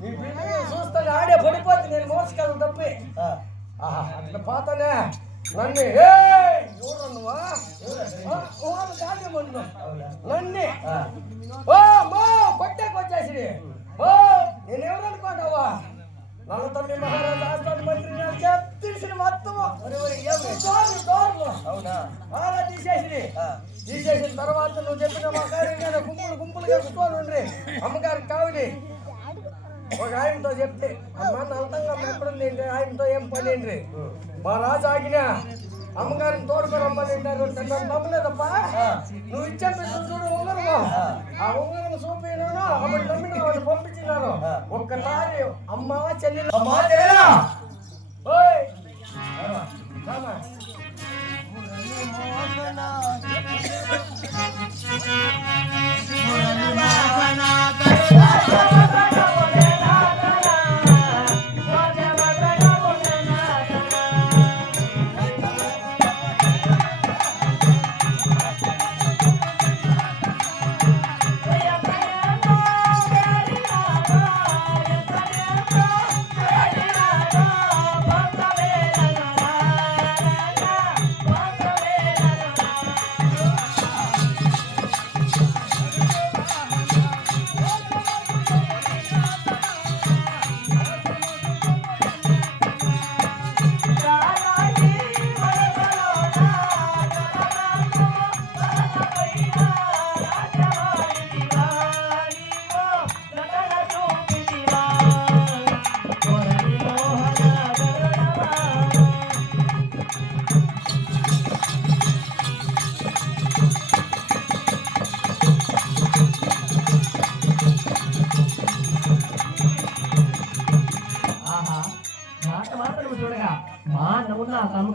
నీ బిడ్డని చూస్తాను ఆడే పడిపోతే నేను మోసుకెళ్ళను తప్పి అట్లా పోతానే నన్ను ఎవరు నువ్వా నన్ను ఓ మా కొట్టేకి వచ్చేసి ఓ నేను ఎవరు అనుకోండావా నల్ల తల్లి మహారాజు ఆస్థాన మంత్రి తెలిసిన మొత్తం అవునా అలా తీసేసిన తర్వాత నువ్వు చెప్పిన మా గారి గుంపులుగా కూర్చోని అమ్మగారికి కావాలి ఒక ఆయనతో చెప్తే అమ్మ నల్తంగా ఎక్కడుంది ఏంటి ఆయనతో ఏం పని ఏంటి మా రాజు ఆగిన అమ్మగారిని తోడుకోరమ్మని నమ్మలేదప్ప నువ్వు ఇచ్చే చూడు ఉంగరము ఆ ఉంగరం చూపినాను అప్పుడు నమ్మిన వాళ్ళు పంపించినాను ఒక్కసారి అమ్మ చెల్లెలు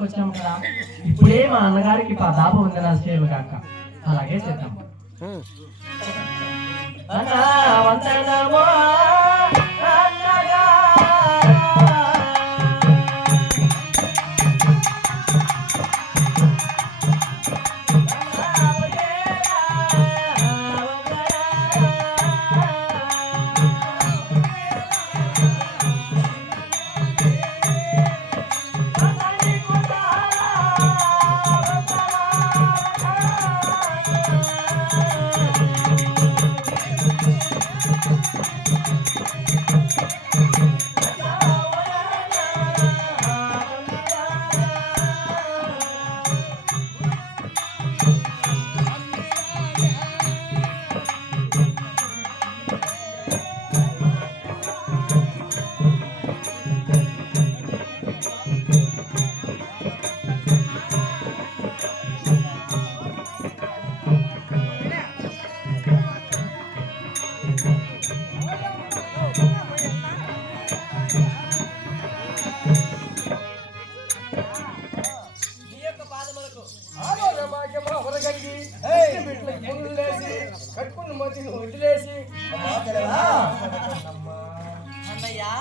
వచ్చాము కదా ఇప్పుడే మా అన్నగారికి దాప ఉంది నా సేవ కాక అలాగే చేద్దాం కట్టుకుని మతి వదిలేసి అన్నయ్యా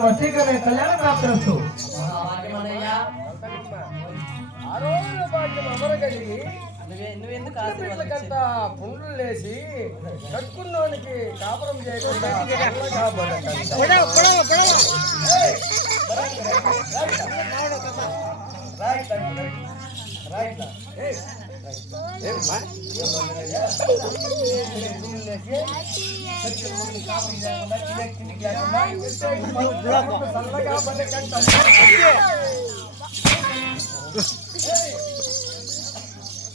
వసీకరణ కళ్యాణ ప్రాప్తిరస్తు. ఆ రోజు భాగ్యం అమరగలిగి నువ్వెందుకు బిడ్డలకంతా పుండ్లు లేసి కట్టుకున్నోనికి కాపురం చేయకుండా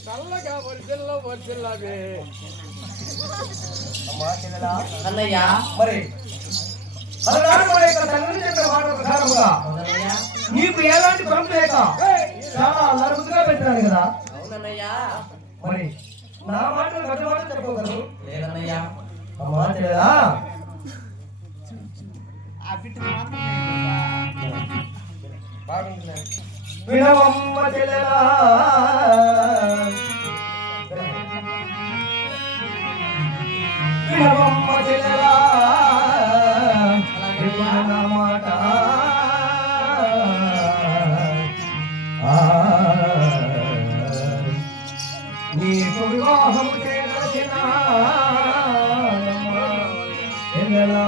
చల్లగా వర్జిల్లావే అన్నయ్య మరి అలనాడు మన యొక్క తండ్రి చెప్పిన మాట ప్రకారముగా నీకు ఎలాంటి పనులు లేక చాలా అల్లరుగుగా పెట్టినాను కదా. అవునన్నయ్యా. మరి నా మాటలు కట్టుబాటు చెప్పగలరు లేదన్నయ్యా. అమ్మా చెల్లెలా బాగుంటున్నాను వినవమ్మ చెల్లెలా వినవమ్మ చెల్లెలా నా మాట నీకు వివాహం చేసిన చెల్లెలా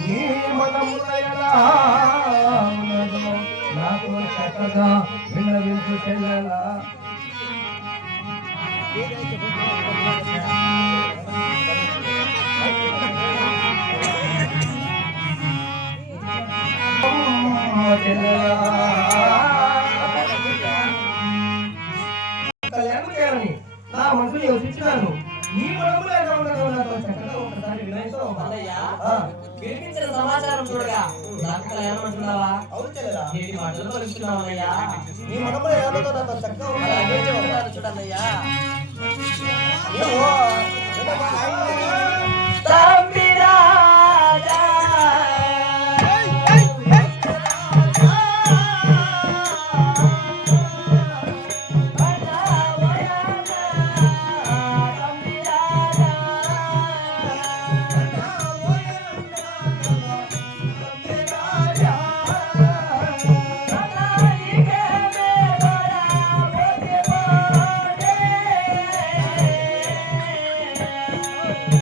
నీ మనమున ఎలా ఉన్నదో నాకు చక్కగా విన్నవించు చెల్లెలా. కళ్యాణం చేయాలని నా మనసులు యోచించినాను. ఈ మనములో ఎలా ఉన్నదో నాతో చక్కగా ఒకసారి వినయిస్తావు అన్నయ్యా, వినిపించిన సమాచారం చూడగా నాకు కళ్యాణం అంటున్నావా? అవును చెల్లెలా నీటి మాటలు పలుకుతున్నావు అన్నయ్యా. నీ మనములో ఏదో నాతో చక్కగా అలాగే ఉంటాను చెప్తున్నాను చూడన్నయ్యా. నువ్వు